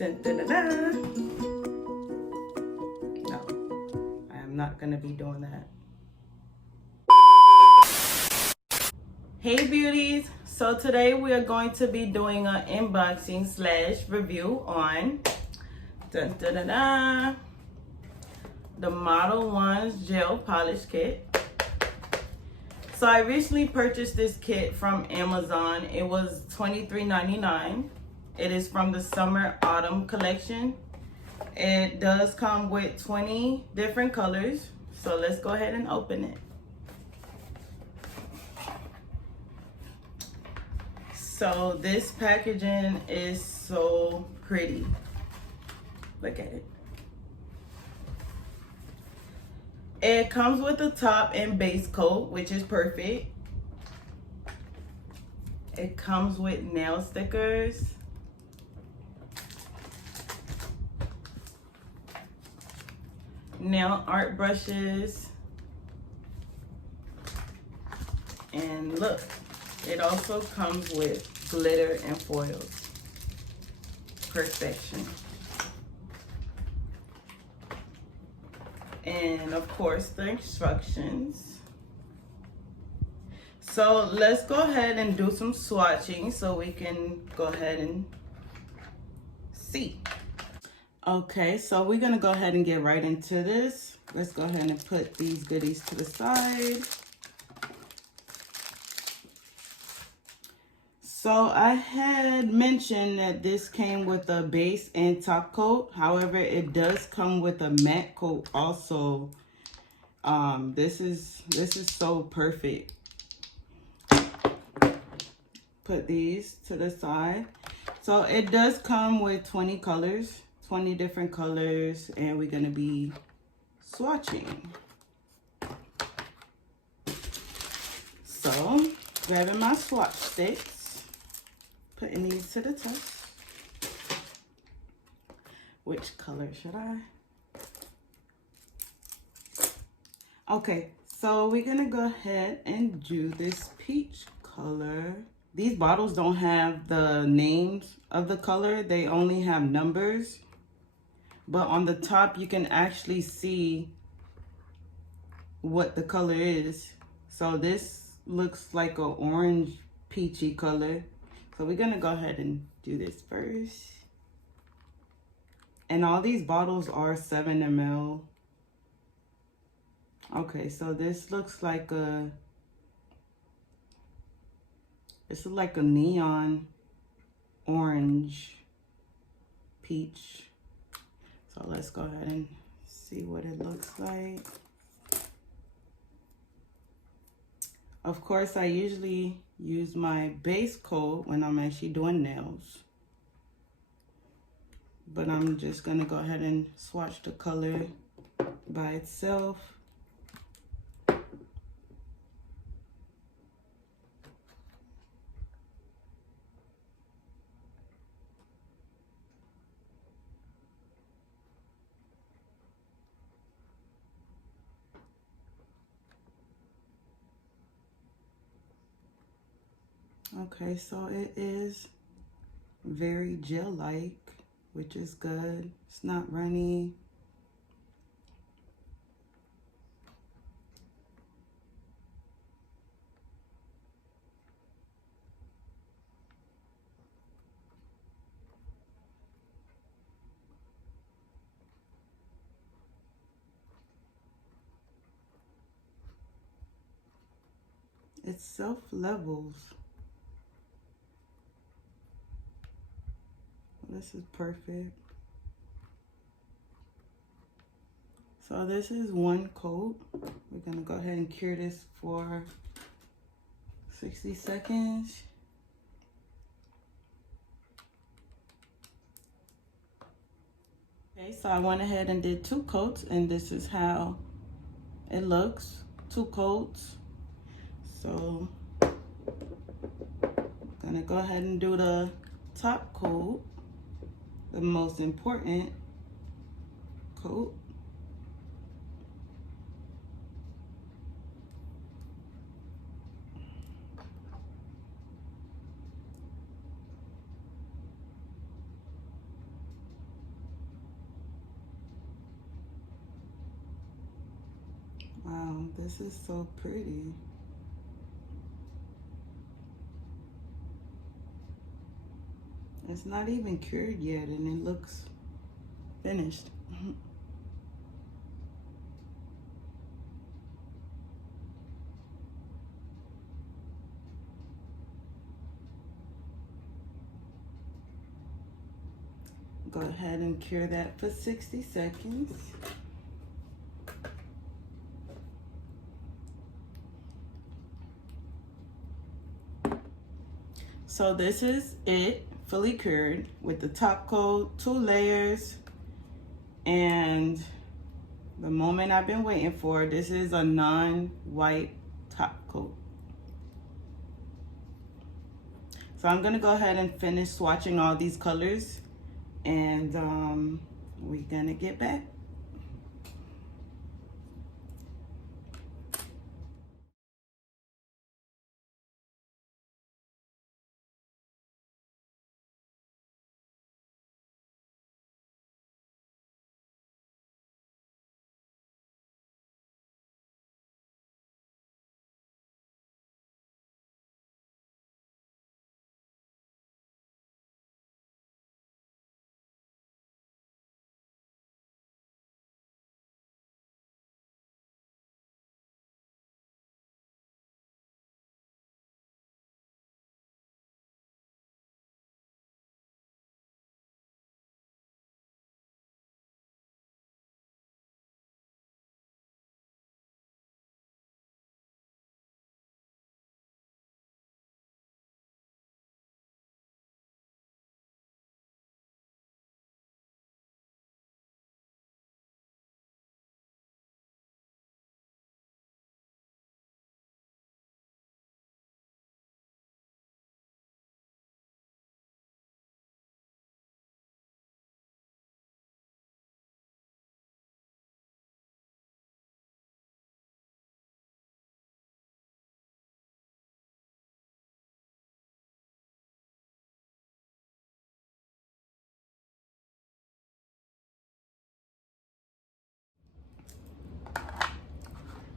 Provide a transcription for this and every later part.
Dun, dun, dun, dun. No, I am not gonna be doing that. Hey beauties, so today we are going to be doing an unboxing / review on dun, dun, dun, dun, the Modelones gel polish kit. So I recently purchased this kit from Amazon. It was $23.99. It is from the summer autumn collection. It does come with 20 different colors. So let's go ahead and open it. So this packaging is so pretty. Look at it. It comes with a top and base coat, which is perfect. It comes with nail stickers. Nail art brushes. And look, it also comes with glitter and foils. Perfection. And of course the instructions. So let's go ahead and do some swatching so we can go ahead and see. Okay, so we're gonna go ahead and get right into this. Let's go ahead and put these goodies to the side. So I had mentioned that this came with a base and top coat. However, it does come with a matte coat also. This is so perfect. Put these to the side. So it does come with 20 colors, 20 different colors, and we're gonna be swatching. So grabbing my swatch sticks. Putting these to the test. Which color should I? Okay, so we're gonna go ahead and do this peach color. These bottles don't have the names of the color. They only have numbers. But on the top, you can actually see what the color is. So this looks like an orange peachy color. So we're gonna go ahead and do this first. And all these bottles are 7 ml. Okay, so this looks like a, it's like a neon orange peach. So let's go ahead and see what it looks like. Of course, I usually use my base coat when I'm actually doing nails. But I'm just gonna go ahead and swatch the color by itself. Okay, so it is very gel-like, which is good. It's not runny. It self-levels. This is perfect. So this is one coat. We're gonna go ahead and cure this for 60 seconds. Okay, so I went ahead and did 2 coats, and this is how it looks. 2 coats. So I'm gonna go ahead and do the top coat, the most important coat. this is so pretty. It's not even cured yet and it looks finished. Go ahead and cure that for 60 seconds. So this is it, fully cured with the top coat, 2 layers, and the moment I've been waiting for. This is a non-white top coat. So I'm gonna go ahead and finish swatching all these colors, and we're gonna get back.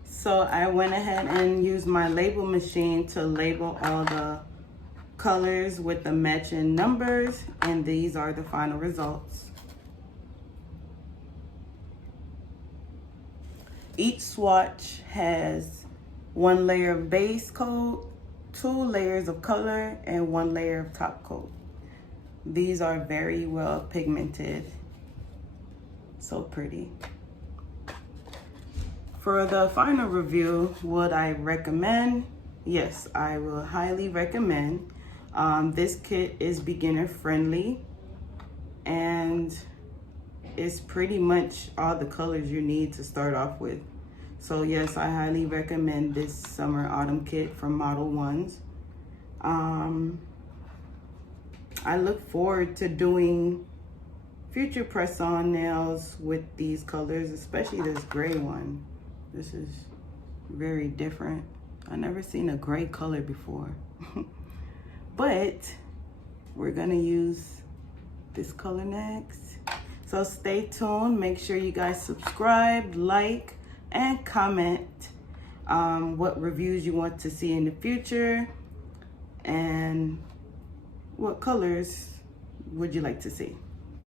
So I went ahead and used my label machine to label all the colors with the matching numbers, and these are the final results. Each swatch has 1 layer of base coat, 2 layers of color, and 1 layer of top coat. These are very well pigmented, so pretty. For the final review, would I recommend? Yes, I will highly recommend. This kit is beginner friendly and it's pretty much all the colors you need to start off with. So yes, I highly recommend this summer autumn kit from Modelones. I look forward to doing future press-on nails with these colors, especially this gray one. This is very different. I've never seen a gray color before. But we're gonna use this color next. So stay tuned. Make sure you guys subscribe, like, and comment what reviews you want to see in the future and what colors would you like to see.